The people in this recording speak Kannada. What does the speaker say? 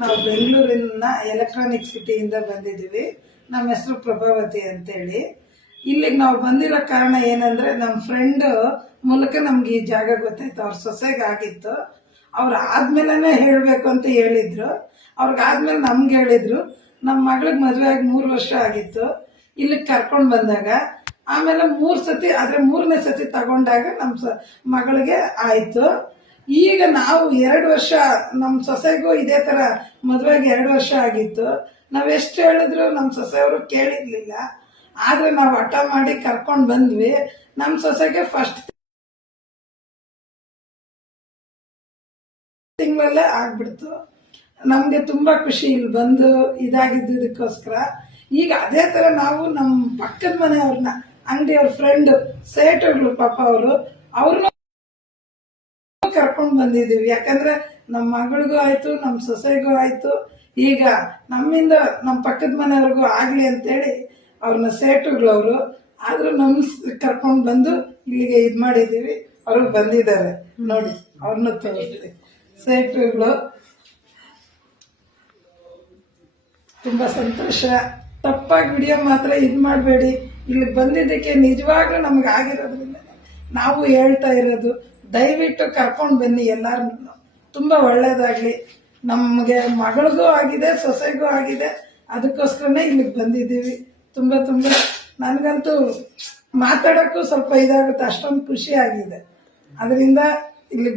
ನಾವು ಬೆಂಗಳೂರಿನ ಎಲೆಕ್ಟ್ರಾನಿಕ್ ಸಿಟಿಯಿಂದ ಬಂದಿದ್ದೀವಿ. ನಮ್ಮ ಹೆಸರು ಪ್ರಭಾವತಿ ಅಂತೇಳಿ. ಇಲ್ಲಿಗೆ ನಾವು ಬಂದಿರೋ ಕಾರಣ ಏನಂದ್ರೆ ನಮ್ಮ ಫ್ರೆಂಡ್ ಮೂಲಕ ನಮ್ಗೆ ಈ ಜಾಗ ಗೊತ್ತಾಯ್ತು. ಅವ್ರ ಸೊಸೆಗಾಗಿತ್ತು. ಅವ್ರು ಆದ್ಮೇಲೆ ಹೇಳಬೇಕು ಅಂತ ಹೇಳಿದ್ರು. ಅವ್ರಿಗಾದ್ಮೇಲೆ ನಮ್ಗೆ ಹೇಳಿದ್ರು. ನಮ್ಮ ಮಗಳಿಗೆ ಮದುವೆ ಆಗಿ 3 ವರ್ಷ ಆಗಿತ್ತು. ಇಲ್ಲಿಗೆ ಕರ್ಕೊಂಡು ಬಂದಾಗ ಆಮೇಲೆ 3 ಸತಿ, ಆದರೆ 3ನೇ ಸತಿ ತಗೊಂಡಾಗ ನಮ್ಮ ಮಗಳಿಗೆ ಆಯಿತು. ಈಗ ನಾವು 2 ವರ್ಷ, ನಮ್ಮ ಸೊಸೆಗೂ ಇದೇ ಥರ ಮದುವೆಗೆ 2 ವರ್ಷ ಆಗಿತ್ತು. ನಾವೆಷ್ಟು ಹೇಳಿದ್ರು ನಮ್ಮ ಸೊಸೆಯವರು ಕೇಳಿರ್ಲಿಲ್ಲ. ಆದರೆ ನಾವು ಹಠ ಮಾಡಿ ಕರ್ಕೊಂಡು ಬಂದ್ವಿ. ನಮ್ಮ ಸೊಸೆಗೆ ಫಸ್ಟ್ ತಿಂಗಳಲ್ಲೇ ಆಗ್ಬಿಡ್ತು. ನಮಗೆ ತುಂಬ ಖುಷಿ ಇಲ್ಲಿ ಬಂದು ಇದಾಗಿದ್ದಕ್ಕೋಸ್ಕರ. ಈಗ ಅದೇ ಥರ ನಾವು ನಮ್ಮ ಪಕ್ಕದ ಮನೆಯವ್ರನ್ನ, ಅಂಗಡಿಯವ್ರ ಫ್ರೆಂಡ್ ಸೇಟುಗಳು ಪಾಪ ಅವ್ರನ್ನ ಕರ್ಕೊಂಡು ಬಂದಿದ್ದೀವಿ. ಯಾಕಂದ್ರೆ ನಮ್ಮ ಮಗಳಿಗೂ ಆಯ್ತು, ನಮ್ಮ ಸೊಸೆಗೂ ಆಯ್ತು. ಈಗ ನಮ್ಮಿಂದ ನಮ್ಮ ಪಕ್ಕದ ಮನೆಯವ್ರಿಗೂ ಆಗ್ಲಿ ಅಂತೇಳಿ ಅವ್ರನ್ನ ಸೇಟುಗಳವರು ಆದ್ರೂ ಕರ್ಕೊಂಡು ಬಂದು ಇಲ್ಲಿಗೆ ಇದು ಮಾಡಿದ್ದೀವಿ. ಅವ್ರಿಗೆ ಬಂದಿದ್ದಾರೆ ನೋಡಿ, ಅವ್ರನ್ನ ತೋರಿಸ್ತೀವಿ. ಸೇಟುಗಳು ತುಂಬಾ ಸಂತೋಷ. ತಪ್ಪಾಗಿ ವಿಡಿಯೋ ಮಾತ್ರ ಇದು ಮಾಡಬೇಡಿ. ಇಲ್ಲಿ ಬಂದಿದ್ದಕ್ಕೆ ನಿಜವಾಗ್ಲೂ ನಮ್ಗೆ ಆಗಿರೋದ್ರಿಂದ ನಾವು ಹೇಳ್ತಾ ಇರೋದು, ದಯವಿಟ್ಟು ಕರ್ಕೊಂಡು ಬನ್ನಿ ಎಲ್ಲಾರನ್ನು. ತುಂಬ ಒಳ್ಳೇದಾಗ್ಲಿ. ನಮಗೆ ಮಗಳಿಗೂ ಆಗಿದೆ, ಸೊಸೆಗೂ ಆಗಿದೆ. ಅದಕ್ಕೋಸ್ಕರನೇ ಇಲ್ಲಿಗೆ ಬಂದಿದ್ದೀವಿ. ತುಂಬ ನನಗಂತೂ ಮಾತಾಡೋಕ್ಕೂ ಸ್ವಲ್ಪ ಇದಾಗುತ್ತೆ, ಅಷ್ಟೊಂದು ಖುಷಿ ಆಗಿದೆ. ಅದರಿಂದ ಇಲ್ಲಿ